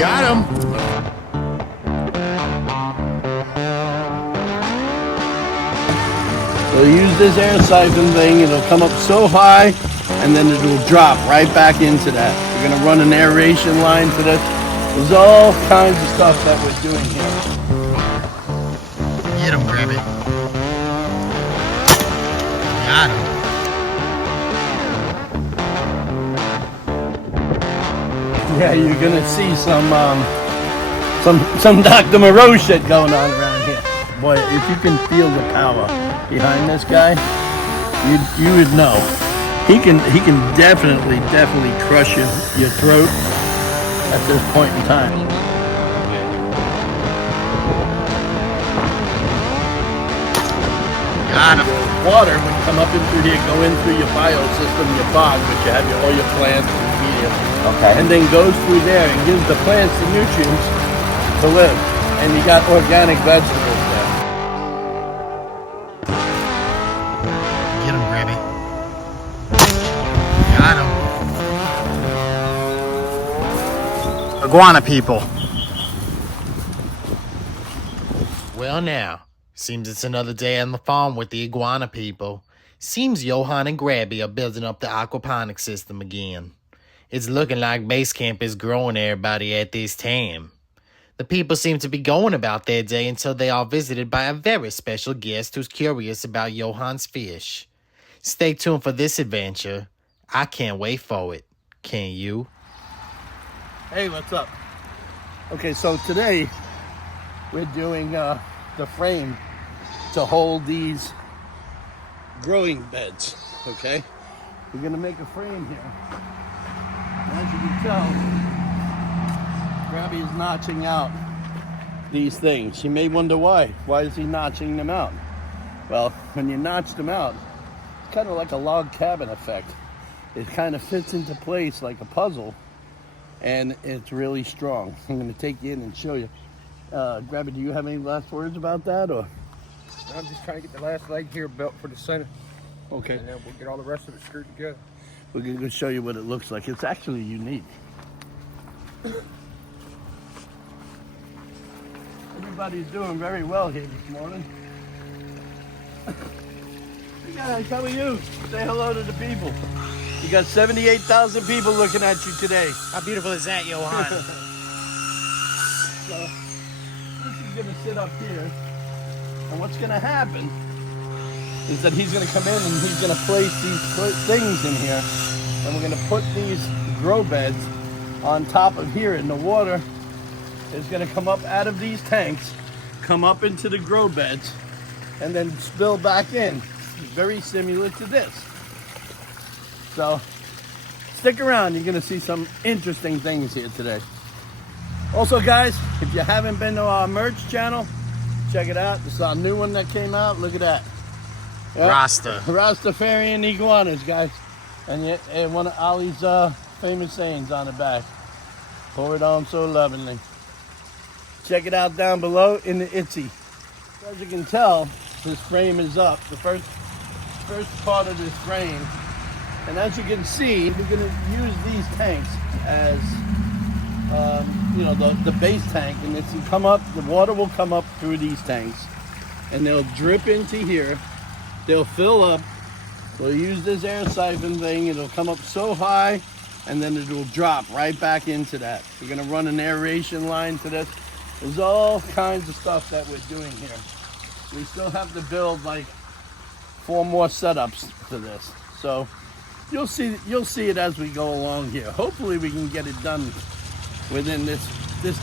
Got him. So use this air siphon thing. It'll come up so high, and then it'll drop right back into that. We're gonna run an aeration line to this. There's all kinds of stuff that we're doing here. Get him, grab it. Got him. Yeah, you're gonna see some Dr. Moreau shit going on around here. Boy, if you can feel the power behind this guy, you would know. He can definitely crush your throat at this point in time. Got him. Water would come up in through here, go in through your biosystem, your bog, which you have all your plants and medium. Okay. And then goes through there and gives the plants the nutrients to live. And you got organic vegetables there. Get him, grab it. Got him. Iguana people. Well now, seems it's another day on the farm with the Iguana people. Seems Yohan and Grabby are building up the aquaponics system again. It's looking like base camp is growing everybody at this time. The people seem to be going about their day until they are visited by a very special guest who's curious about Yohan's fish. Stay tuned for this adventure. I can't wait for it. Can you? Hey, what's up? Okay, so today we're doing the frame to hold these growing beds, okay? We're gonna make a frame here. And as you can tell, Grabby is notching out these things. You may wonder why. Why is he notching them out? Well, when you notch them out, it's kind of like a log cabin effect. It kind of fits into place like a puzzle, and it's really strong. I'm gonna take you in and show you. Grabby, do you have any last words about that, or? I'm just trying to get the last leg here built for the center. Okay. And then we'll get all the rest of it screwed together. We're going to show you what it looks like. It's actually unique. Everybody's doing very well here this morning. Hey guys, how are you? Say hello to the people. You got 78,000 people looking at you today. How beautiful is that, Yohan? So, this is going to sit up here. And what's going to happen is that he's going to come in and he's going to place these things in here. And we're going to put these grow beds on top of here. And the water is going to come up out of these tanks, come up into the grow beds, and then spill back in. It's very similar to this. So stick around. You're going to see some interesting things here today. Also, guys, if you haven't been to our merch channel, check it out. This is our new one that came out. Look at that. Yep. Rastafarian iguanas, guys. And one of Ollie's famous sayings on the back. Pour it on so lovingly. Check it out down below in the Etsy. As you can tell, this frame is up. The first part of this frame. And as you can see, we're going to use these tanks as the base tank, and if you come up, the water will come up through these tanks, and they'll drip into here. They'll fill up. We'll use this air siphon thing. It'll come up so high, and then it'll drop right back into that. We're gonna run an aeration line to this. There's all kinds of stuff that we're doing here. We still have to build like 4 more setups to this. So you'll see it as we go along here. Hopefully we can get it done within this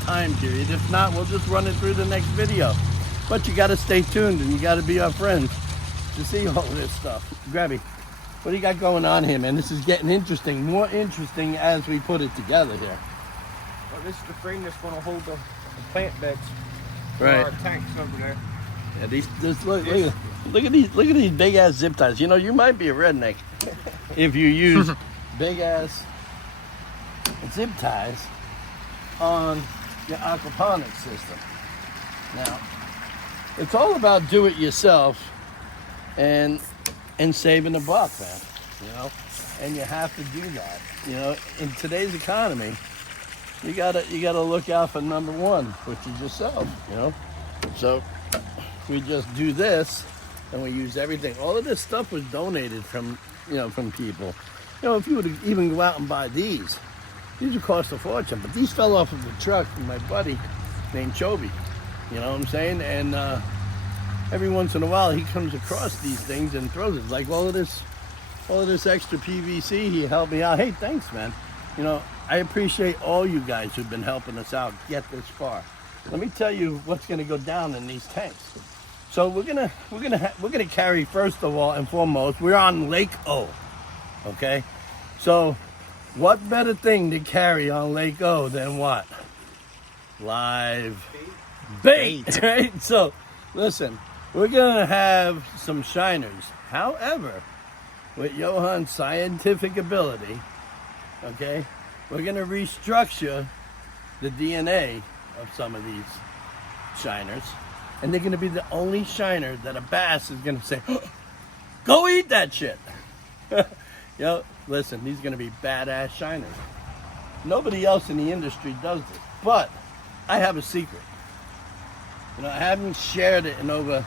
time period. If not, we'll just run it through the next video. But you got to stay tuned, and you got to be our friends to see all of this stuff. Grabby, what do you got going on here, man? This is getting interesting, more interesting as we put it together here. Well, this is the frame that's going to hold the plant beds for Right. our tanks over there. Yeah, look at these big ass zip ties. You know, you might be a redneck if you use big ass zip ties on your aquaponics system. Now, it's all about do it yourself and saving a buck, man. You know, and you have to do that. You know, in today's economy, you gotta look out for number one, which is yourself, you know. So we just do this, and we use everything. All of this stuff was donated from, from people. You know, if you would even go out and buy these would cost a fortune. But these fell off of the truck from my buddy named Chovy. You know what I'm saying? And every once in a while, he comes across these things and throws it. Like all of this extra PVC, he helped me out. Hey, thanks, man. You know, I appreciate all you guys who've been helping us out get this far. Let me tell you what's going to go down in these tanks. So we're gonna carry, first of all and foremost, we're on Lake O. Okay, so what better thing to carry on Lake O than what? Live bait, right? So listen, we're gonna have some shiners. However, with Yohan's scientific ability, okay, we're gonna restructure the DNA of some of these shiners, and they're gonna be the only shiner that a bass is gonna say, go eat that shit. Listen, these are gonna be badass shiners. Nobody else in the industry does this, but I have a secret. You know, I haven't shared it in over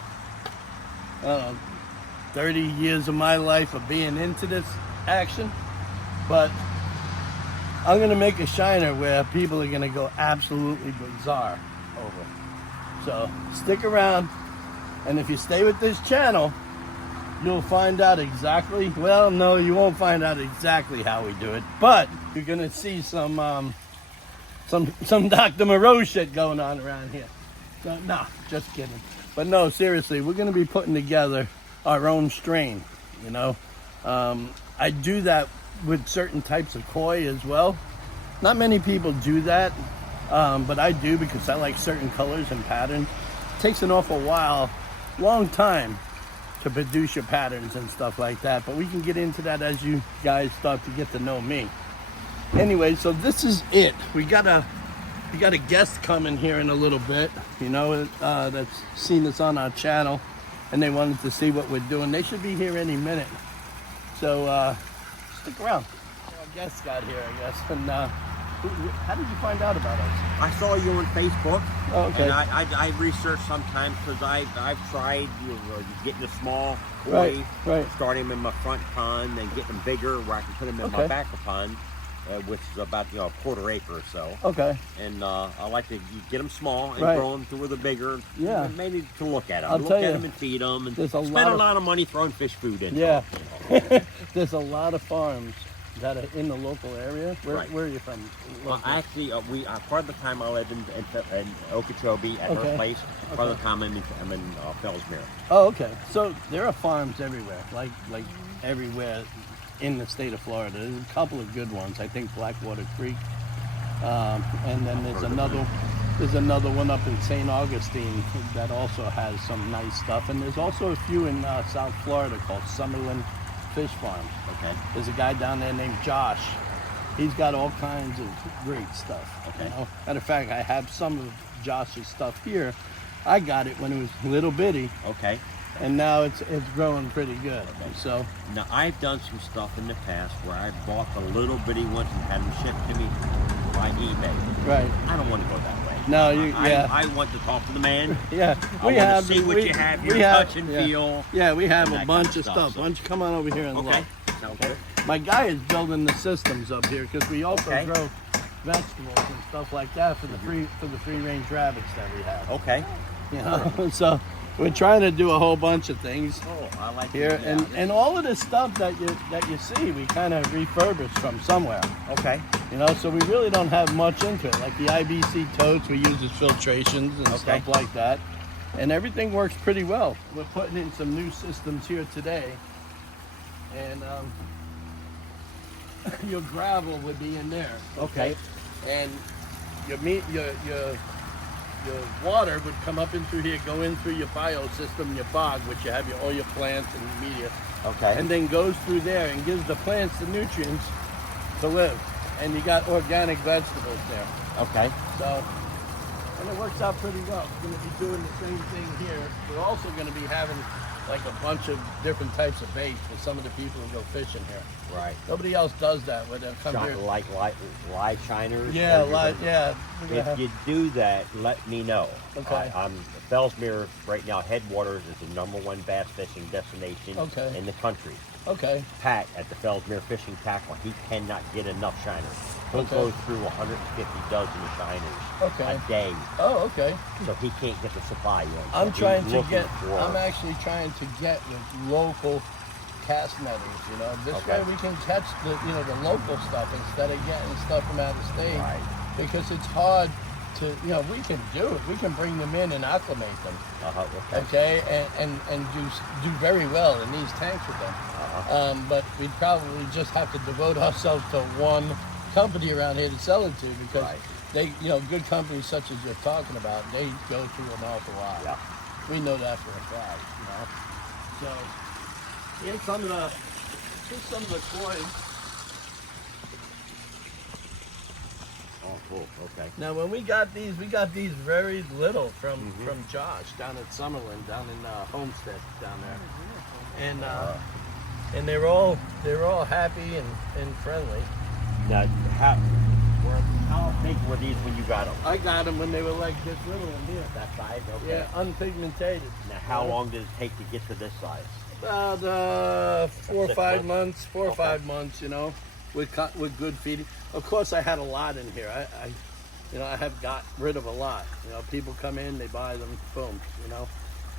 30 years of my life of being into this action, but I'm gonna make a shiner where people are gonna go absolutely bizarre over. So stick around, and if you stay with this channel, you'll find out exactly, well, no, you won't find out exactly how we do it, but you're gonna see some Dr. Moreau shit going on around here. So, nah, just kidding. But no, seriously, we're gonna be putting together our own strain, you know. I do that with certain types of koi as well. Not many people do that, but I do because I like certain colors and patterns. It takes an awful while, long time, to produce your patterns and stuff like that, but we can get into that as you guys start to get to know me. Anyway, so this is it. We got a guest coming here in a little bit, you know, that's seen us on our channel, and they wanted to see what we're doing. They should be here any minute, so stick around. Our guest got here, I guess. And how did you find out about us? I saw you on Facebook. Oh, okay. And I research sometimes because I've tried getting a small koi, right. starting them in my front pond, and getting them bigger where I can put them in my back pond, which is about a quarter acre or so. Okay. And I like to get them small and grow them to where they're bigger. Yeah. And maybe to look at them. I'll look tell at you, them and feed them, and there's a spend lot a lot of money throwing fish food in. Yeah. You know. There's a lot of farms that are in the local area. Where are you from? Actually, part of the time I live in Okeechobee at her place. Part of the time I'm in Fellsmere. Oh, okay. So there are farms everywhere, like everywhere in the state of Florida. There's a couple of good ones. I think Blackwater Creek, and then there's another one up in St. Augustine that also has some nice stuff. And there's also a few in South Florida called Summerlin Fish Farms. Okay. There's a guy down there named Josh. He's got all kinds of great stuff. Okay. You know? Matter of fact, I have some of Josh's stuff here. I got it when it was little bitty. Okay. And now it's growing pretty good. Okay. So now I've done some stuff in the past where I bought the little bitty ones and had them shipped to me by eBay. right. I don't want to go that way. No, I want to talk to the man. Yeah. I want to see what you have here, touch and feel. Yeah, we have and a bunch of stuff. stuff. Why don't you come on over here and Okay. look? Sounds good. My guy is building the systems up here because we also grow vegetables and stuff like that for the free range rabbits that we have. Okay. You know, so we're trying to do a whole bunch of things I like here, and all of this stuff that you see, we kind of refurbished from somewhere. Okay. You know, so we really don't have much into it. Like the IBC totes, we use as filtrations and stuff like that, and everything works pretty well. We're putting in some new systems here today, and your gravel would be in there. Okay. And your water would come up in through here, go in through your biosystem, your bog, which you have all your plants and your media. Okay. And then goes through there and gives the plants the nutrients to live. And you got organic vegetables there. Okay. So, and it works out pretty well. We're going to be doing the same thing here. We're also going to be having like a bunch of different types of bait for some of the people who go fishing here. Right. Nobody else does that. Where they'll come here. Like live shiners. Yeah, yeah. If you do that, let me know. Okay. Fellsmere right now, Headwaters is the #1 bass fishing destination in the country. Okay. Pat at the Fellsmere Fishing Tackle, he cannot get enough shiners. He'll go through 150 dozen shiners a day. Oh, okay. So he can't get the supply in. I'm actually trying to get with local cast netters, you know. This way we can catch the local stuff instead of getting stuff from out of state. Right. Because it's hard to, we can do it. We can bring them in and acclimate them. Okay. And do very well in these tanks with them. But we'd probably just have to devote ourselves to one company around here to sell it to, because they, good companies such as you're talking about, they go through an awful lot. Yeah. We know that for a fact, So here's some of the koi. Oh, cool. Okay. Now, when we got these very little from Josh down at Summerlin, down in Homestead down there, and they're all happy and friendly. Now, how big were these when you got them? I got them when they were like this little in here. That size? Okay. Yeah, unpigmented. Now, how long does it take to get to this size? About 4 or 5 months. 4 or 5 months, with good feeding. Of course, I had a lot in here. I have got rid of a lot. People come in, they buy them, boom.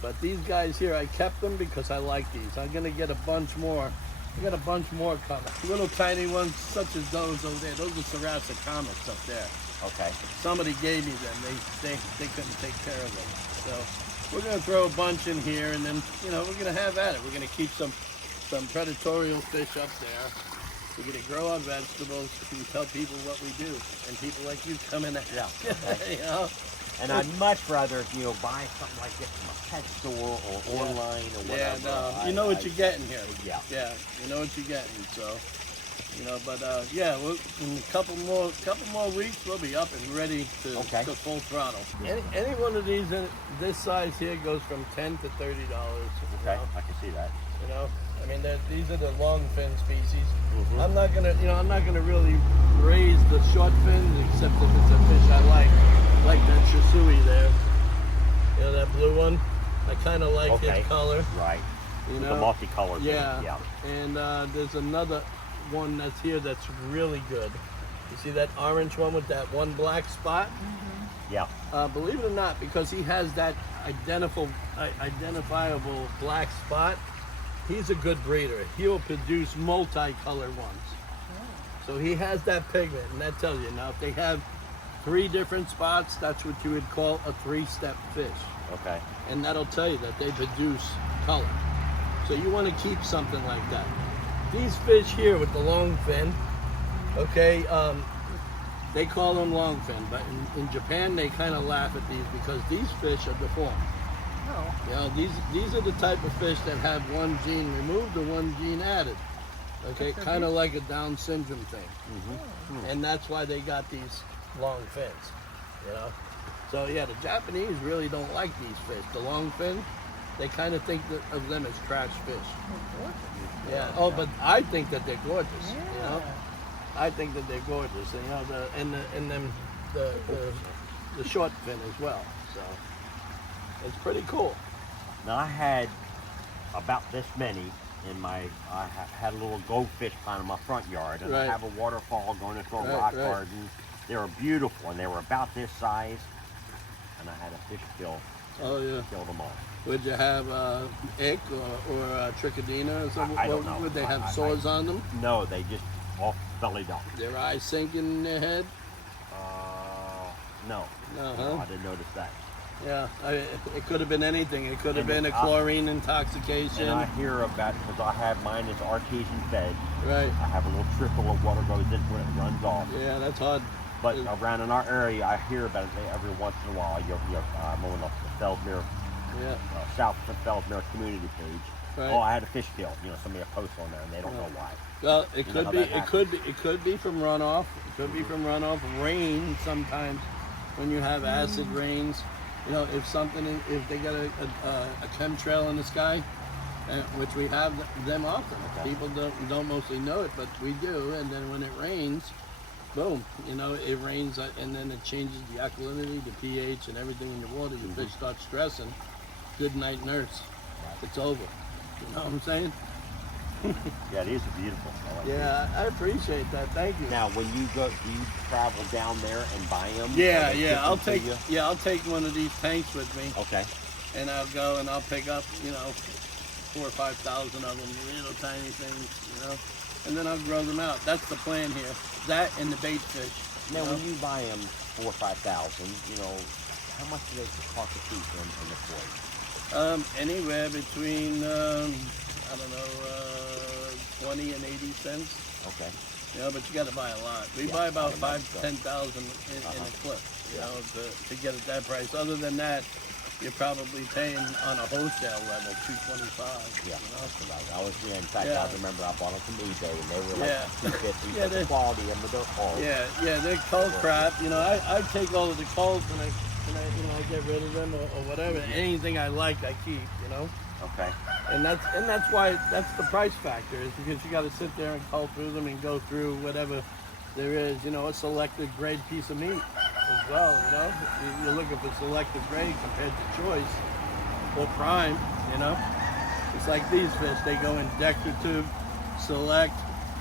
But these guys here, I kept them because I like these. I'm gonna get a bunch more. I got a bunch more coming. Little tiny ones, such as those over there. Those are Comics up there. Okay. Somebody gave me them. They couldn't take care of them. So we're gonna throw a bunch in here, and then we're gonna have at it. We're gonna keep some predatorial fish up there. We're gonna grow our vegetables and tell people what we do, and people like you come in. Yeah. And I'd much rather, buy something like this from a pet store or online or whatever. Yeah, no, you know what you're getting here. Yeah. Yeah, you know what you're getting. So, but in a couple more weeks, we'll be up and ready to full throttle. Any one of these in this size here goes from $10 to $30. Okay, I can see that. I mean, these are the long fin species. I'm not gonna really raise the short fins except if it's a fish I like that Shisui there. That blue one. I kind of like his color. Right. The multicolored. Yeah. And there's another one that's here that's really good. You see that orange one with that one black spot? Yeah. Believe it or not, because he has that identifiable black spot, he's a good breeder. He'll produce multicolored ones. So he has that pigment, and that tells you. Now, if they have 3 different spots, that's what you would call a 3-step fish. Okay. And that'll tell you that they produce color. So you want to keep something like that. These fish here with the long fin, they call them long fin, but in Japan they kind of laugh at these because these fish are deformed. Oh. These are the type of fish that have one gene removed or one gene added. Okay, kind of like a Down syndrome thing. And that's why they got these long fins, So yeah, the Japanese really don't like these fish. The long fin, they kind of think of them as trash fish. Yeah. Oh, but I think that they're gorgeous. I think that they're gorgeous. And the short fin as well. So it's pretty cool. Now I had about this many in I had a little goldfish pond in my front yard, and I have a waterfall going into a rock garden. They were beautiful, and they were about this size, and I had a fish kill. Killed them all. Would you have ick or trichidina or something? I don't know. Would they have sores on them? No, they just all bellied up. Their eyes sinking in their head? No. No, I didn't notice that. Yeah, it could have been anything. It could have been a chlorine intoxication. And I hear about it because I have mine as artesian fed. Right. I have a little trickle of water goes into it and runs off. Yeah, that's hard. But around in our area, I hear about it every once in a while. I'm on the Fellsmere, South Fellsmere community page. Right. Oh, I had a fish kill. Somebody posts on there, and they don't know why. Well, it could be from runoff. It could be from runoff. Rain sometimes when you have acid rains. If they got a chemtrail in the sky, which we have them often. Okay. People don't mostly know it, but we do. And then when it rains, boom, you know, it rains and then it changes the alkalinity, the pH, and everything in the water. Your fish start stressing. Good night, nurse. It's over. You know what I'm saying? Yeah, these are beautiful. I like Yeah, I appreciate that. Thank you. these. Now, when you go, do you travel down there and buy them? Yeah, Or they yeah. ship them to you? I'll take one of these tanks with me, Okay. and I'll go and I'll pick up, you know, 4,000 or 5,000 of them, little tiny things, you know, and then I'll grow them out. That's the plan here. That and the bait fish. Now, you know? when you buy them 4,000 or 5,000, you know, how much do they cost to keep in the koi? Anywhere between I don't know, 20 and 80 cents. Okay. You know, but you got to buy a lot. We Yeah, buy about I 5,000 to 10,000 in a clip. You Yeah. know, to get at that price. Other than that, you're probably paying on a wholesale level $225. Yeah. You know? That's about it. I was, in fact, Yeah. I remember I bought them from eBay and they were like Yeah. $250 Yeah, for the quality of them. They're all. Yeah, they're cold crap. You know, I take all of the colds and I get rid of them or whatever. Anything I like, I keep. You know. Okay. And that's why that's the price factor, is because you got to sit there and cull through them and go through whatever there is, you know, a selected grade piece of meat as well. You know, you're looking for selective grade compared to choice or prime. You know, it's like these fish; they go in decorative, select,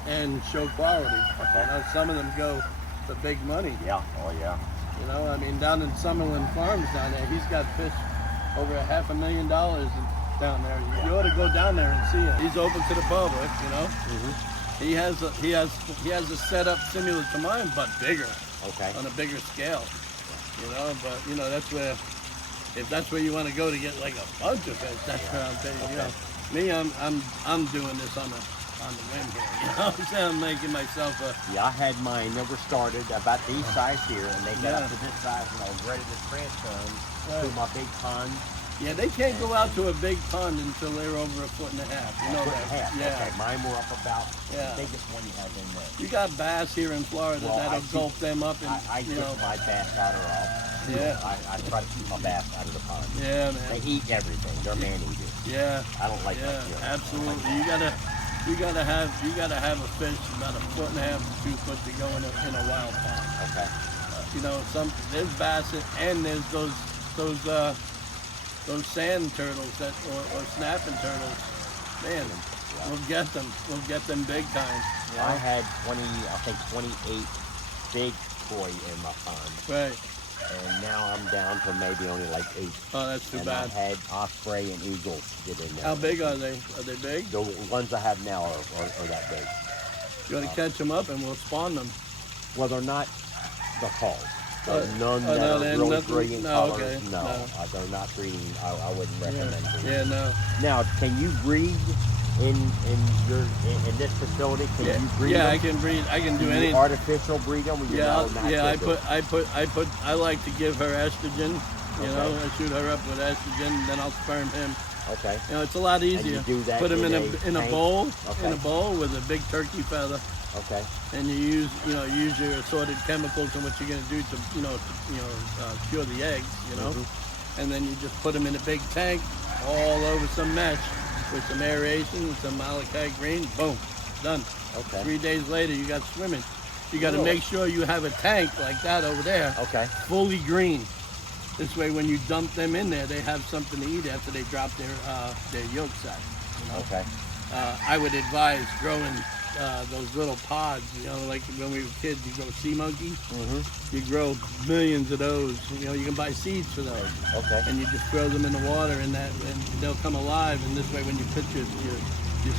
and show quality. Okay. You know, some of them go for big money. Yeah. Oh, yeah. You know, I mean, down in Summerlin Farms down there, he's got fish over $500,000 down there. You ought to go down there and see it. He's open to the public, you know. He has a setup similar to mine, but bigger, Okay. on a bigger scale. You know, but you know that's where, if that's where you want to go to get like a bunch of fish, that's where I'm taking. You know, me, I'm doing this on the whim here. You know what I'm saying? I'm making myself a. Yeah, I had mine never started about these size here, and they got Yeah. up to this size, and I was ready to transfer them to Right. my big pond. Yeah, they can't go out to a big pond until they're over 1.5 feet. You know Foot and a that? half. Yeah. Okay, mine were up about Yeah. the biggest one you have in there. You got bass here in Florida Well, that'll I keep- gulp them up, and I you took know. my bass out of Yeah. I try to keep my bass out of the pond. Yeah, They man. eat everything. They're man eaters. Yeah. I don't like Yeah, that. You know, absolutely. You gotta have a fish about 1.5 to 2 foot to go in a wild pond. Okay. You know, there's bass and there's those sand turtles or snapping turtles. Man, we'll get them. We'll get them big time. You know? I had 28 big koi in my pond, Right. and now I'm down to maybe only like 8. Oh, that's too And bad. I had osprey and eagles get in there. How big are they? Are they big? The ones I have now are that big. You want to catch them up and we'll spawn them. Well, they're not the calls. There are none oh, that no, are they're really nothing- breeding no, colors. okay, No, no. they're not breeding. I wouldn't recommend breeding. Yeah, no. Now, can you breed in this facility? Can you breed Yeah, them? I can breed. I can do you anything. artificial breed them? Or you Yeah, know, natural yeah. breed? I like to give her estrogen. You know, Okay. I shoot her up with estrogen, and then I'll sperm him. Okay. You know, it's a lot easier. you do that Put him in in a a tank? bowl, Okay. in a bowl with a big turkey feather, Okay. and you use your assorted chemicals and what you're gonna do to cure the eggs. You know, Mm-hmm. and then you just put them in a big tank, all over some mesh with some aeration and some malachite green. Boom, done. Okay. 3 days later, you got swimming. You got to Really? make sure you have a tank like that over there, Okay. fully green. This way, when you dump them in there, they have something to eat after they drop their yolk sac. You know? Okay. I would advise growing those little pods. You know, like when we were kids, you grow sea monkeys. Mm-hmm. You grow millions of those. You know, you can buy seeds for those, Okay. and you just throw them in the water, and they'll come alive. And this way, when you put your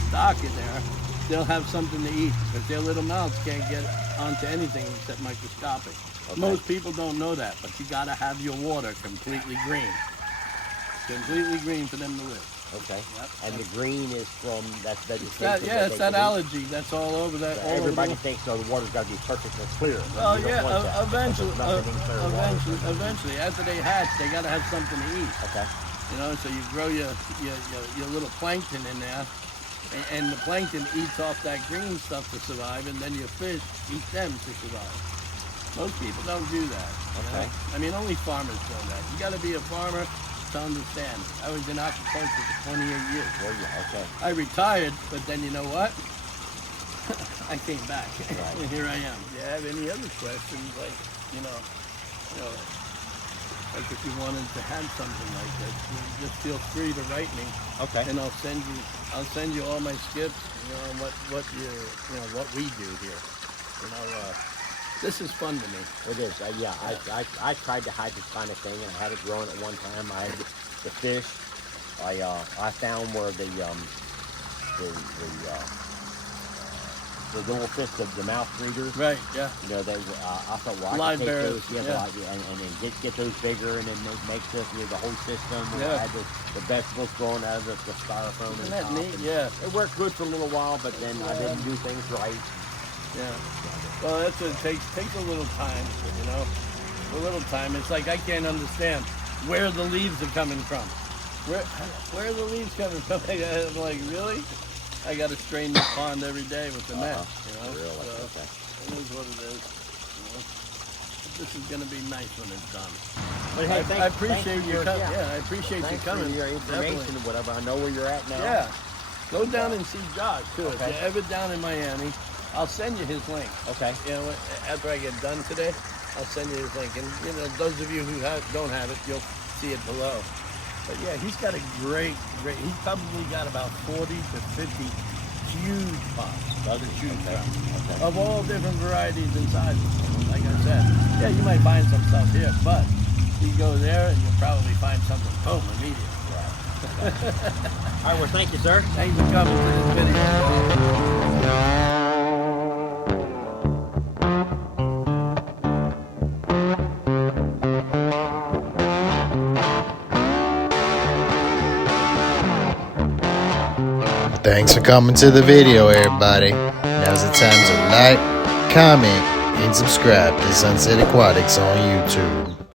stock in there, they'll have something to eat, because their little mouths can't get onto anything except microscopic. Okay. Most people don't know that, but you gotta have your water completely green for them to live. Okay. Yep. And the green is from that vegetation. It's that algae that's all over that. all over Everybody the- thinks the water's got to be perfectly clear. Well, You don't yeah, want that, because eventually, there's nothing in clear water. eventually, after they hatch, they gotta have something to eat. Okay. You know, so you grow your little plankton in there, and the plankton eats off that green stuff to survive, and then your fish eat them to survive. Most people don't do that. You Okay. know? I mean, only farmers do that. You got to be a farmer to understand. I was in aquaculture for 28 years. Well, yeah, okay. I retired, but then you know what? I came back. Right. And here I am. Do you have any other questions? Like, you know, like if you wanted to have something like this, you just feel free to write me. Okay. And I'll send you all my skips, you know, and what we do here. You know, this is fun to me. It is. Yeah. I tried to hide this kind of thing, and I had it growing at one time. I had the fish. I found where the little fish, the mouth breeders. Right. Yeah. You know, they. I thought, well, I Live could take bears, those, and then get those bigger, and then make this, the whole system. Yeah. I had the vegetables growing out of the styrofoam. Isn't and that top, neat? and Yeah. it worked good for a little while, but then I didn't do things right. Yeah. Well, that's what it takes. Takes a little time, you know. A little time. It's like I can't understand where the leaves are coming from. Where are the leaves coming from? I'm like, really? I got to strain the pond every day with the net. You know. Really? So Okay. it is what it is. You know? But this is going to be nice when it's done. But hey, I appreciate you coming. Yeah. Yeah, I appreciate you Thanks coming. for your information and whatever. I know where you're at now. Yeah. Go down and see Josh too. Okay. If you're ever down in Miami, I'll send you his link. Okay. You know, after I get done today, I'll send you his link. And you know, those of you who don't have it, you'll see it below. But yeah, he's got a great. He's probably got about 40 to 50 huge pots. Those are huge. Okay. Of all different varieties and sizes. Like I said, yeah, you might find some stuff here, but you go there and you'll probably find something boom immediately. All right, well, thank you, sir. Thanks for coming to this video. Thanks for coming to the video, everybody. Now's the time to like, comment, and subscribe to Sunset Aquatics on YouTube.